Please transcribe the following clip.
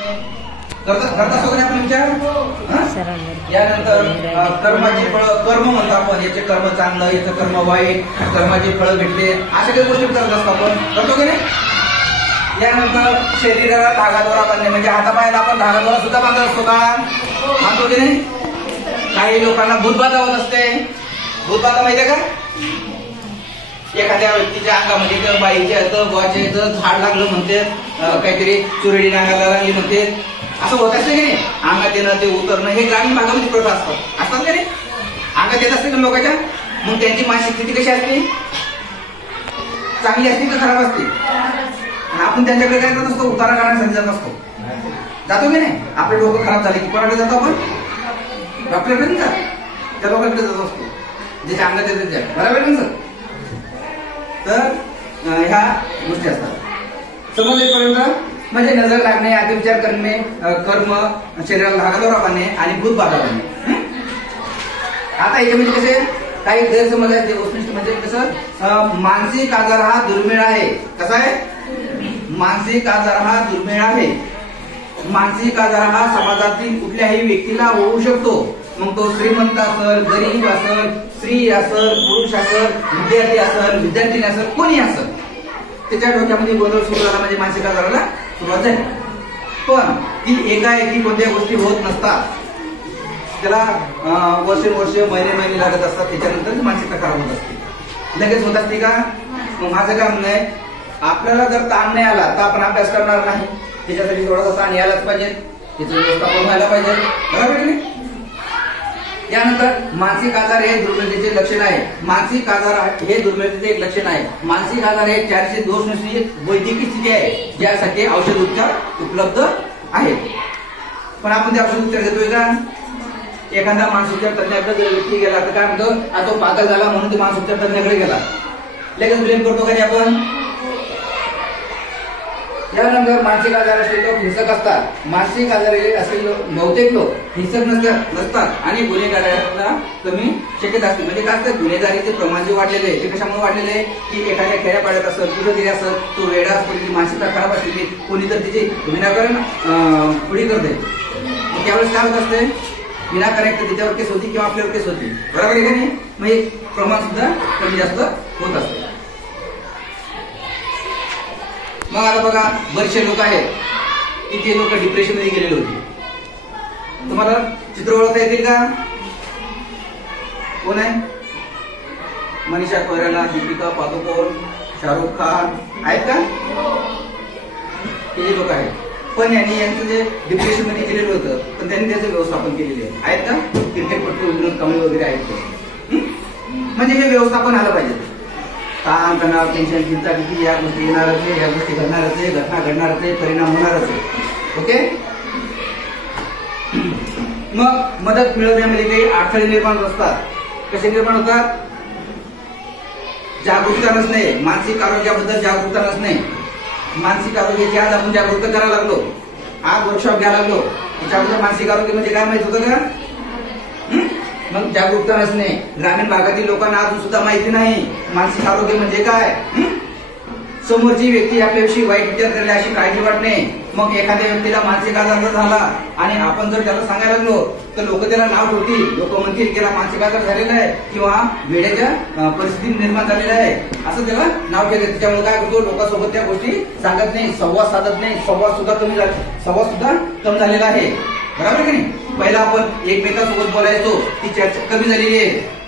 करता सगळे आपण विचार. यानंतर कर्माची फळं, कर्म म्हणतो आपण, याचे कर्म चांगलं, याचं कर्म वाईट, कर्माची फळं भेटले, अशा काही गोष्टी करत असतो आपण, करतो की नाही. यानंतर शरीराला धागादोरा बांधणे, म्हणजे हातापायाला आपण धागादोरा सुद्धा बांधत असतो का, बांधतो की नाही. काही लोकांना भूतबाधा होत असते. भूतबाधा माहितीये का, एखाद्या व्यक्तीच्या अंगामध्ये किंवा बाईच्या येतं, बुवाच्या येतं, झाड लागलं म्हणते, काहीतरी चुरडी नागाला लागली म्हणते, असं होत असते की नाही. अंगात येणं, ते उतरणं, हे ग्रामीण भागामध्ये प्रथा असतात की नाही. अंगात येत असते ना लोकांच्या, मग त्यांची मानसिक स्थिती कशी असते, चांगली असते का खराब असते. आपण त्यांच्याकडे काय जात असतो, उतारा करण्यासाठी जात असतो, जातो की नाही. आपले डोकं खराब झाले की कोणाकडे जातो आपण, डॉक्टरकडे जात, त्या लोकांकडे जात असतो ज्याच्या अंगात येतात त्या, बरोबर ना सर. तर ह्या गोष्टी असतात. समजेपर्यंत म्हणजे नजर लागणे, अतिविचार करणे, कर्म, शरीराला धागादोरा बांधणे आणि भूतबाधा बांधणे. आता याच्यामध्ये कसे काही गैरसमज आहेत, वस्तुनिष्ठ म्हणजे कसं, मानसिक आजार हा दुर्मिळ आहे. कसा आहे, मानसिक आजार हा दुर्मिळ आहे. मानसिक आजार हा समाजातील कुठल्याही व्यक्तीला होऊ शकतो. मग तो श्रीमंत असेल, गरीब असेल, स्त्री असेल, पुरुष असेल, विद्यार्थी असेल, विद्यार्थिनी असेल, कोणी असेल, त्याच्या डोक्यामध्ये गोंधळ सुरू झाला म्हणजे मानसिक आजाराला सुरुवात झाली. पण ती एकाएकी कोणत्या गोष्टी होत नसतात, त्याला वर्ष महिने लागत असतात, त्याच्यानंतर मानसिकता खराब होत असते. लगेच होत असते का. मग माझं काय म्हणणं आहे, आपल्याला जर ताण नाही आला तर आपण अभ्यास करणार नाही. त्याच्यासाठी थोडासा ताण यायलाच पाहिजे, त्याचं व्यवस्थापन व्हायला पाहिजे, बरोबर की नाही. यानंतर मानसिक आजार हे दुर्बलतेचे लक्षण आहे. मानसिक आजार हे दुर्बलतेचे एक लक्षण आहे. मानसिक आजार हे 400 दोष नसलेली वैद्यकीय स्थिती आहे, ज्यासाठी औषध उपचार उपलब्ध आहेत. पण आपण ते औषध उपचार घेतोय का. एखादा मानसोपचार तज्ञाकडे जर व्यक्ती गेला तर काय म्हणतो, तो पागल झाला म्हणून तो मानसोपचार तज्ञाकडे गेला, लगेच ब्लेम करतो का नाही आपण. यानंतर मानसिक आजार असलेले लोक हिंसक असतात. मानसिक आजार असलेले बहुतेक लोक हिंसक नसतात आणि गुन्हेगारांना कमी शक्यता असते. म्हणजे काय असतं, गुन्हेगारीचे प्रमाण जे वाढलेले आहे ते कशामुळे वाढलेले आहे की एखाद्या खेड्यापाड्यात असेल, कुठं तरी असेल, तो वेडा असतो, त्याची मानसिकता खराब असलेली, कोणी तर तिची विनाकारण पुढे करते. त्यावेळेस काय होत असते, विनाकारण त्याच्यावर केस होती किंवा आपल्यावर केस होती, बरोबर आहे का नाही. म्हणजे प्रमाण सुद्धा कमी जास्त होत असते. मग आता बघा, बरेचसे लोक आहेत की ते लोक डिप्रेशन मध्ये गेलेले होते. तुम्हाला चित्र ओळखता येतील का, कोण आहे. मनीषा कोइराला, दीपिका पादुकोण, शाहरुख खान आहेत का, हे लोक आहेत. पण यांचं जे डिप्रेशन मध्ये गेलेलं होतं, पण त्यांनी त्याचं व्यवस्थापन केलेले आहेत का. क्रिकेटपटू, विनोद कांबळे वगैरे आहेत. म्हणजे हे व्यवस्थापन आलं पाहिजे. ताण तणाव, टेन्शन, चिंता, किती या गोष्टी येणारच आहे, या गोष्टी घडणारच आहे, घटना घडणारच आहे, परिणाम होणारच आहे. ओके. मग मदत मिळवण्यामध्ये काही अडथळे निर्माण असतात. कसे निर्माण होतात, जागरूकता नसणे, मानसिक आरोग्याबद्दल जागरूकता नसणे. मानसिक आरोग्याची आज आपण जागरूकता करायला लागलो, आज वर्कशॉप घ्यायला लागलो, त्याच्याबद्दल मानसिक आरोग्य म्हणजे काय माहित होतं का. मग जागरूकता नसणे. ग्रामीण भागातील लोकांना अजून सुद्धा माहिती नाही मानसिक आरोग्य म्हणजे काय. समोरची व्यक्ती आपल्याविषयी वाईट विचार करेल अशी काळजी वाटणे. मग एखाद्या व्यक्तीला मानसिक आजार जर झाला आणि आपण जर त्याला सांगायला लागलो तर लोक त्याला नाव ठेवतील, लोक म्हणतील त्याला मानसिक आजार झालेला आहे किंवा वेड्याच्या परिस्थिती निर्माण झालेल्या आहे असं त्याला नाव ठेवते. त्याच्यामुळे काय करतो, लोकांसोबत त्या गोष्टी सांगत नाही, संवाद साधत नाही. संवाद सुद्धा कमी झालेला आहे, बरोबर की नाही. पहिला आपण एकमेकांसोबत बोलायचो, ती चर्चा कमी झालेली आहे.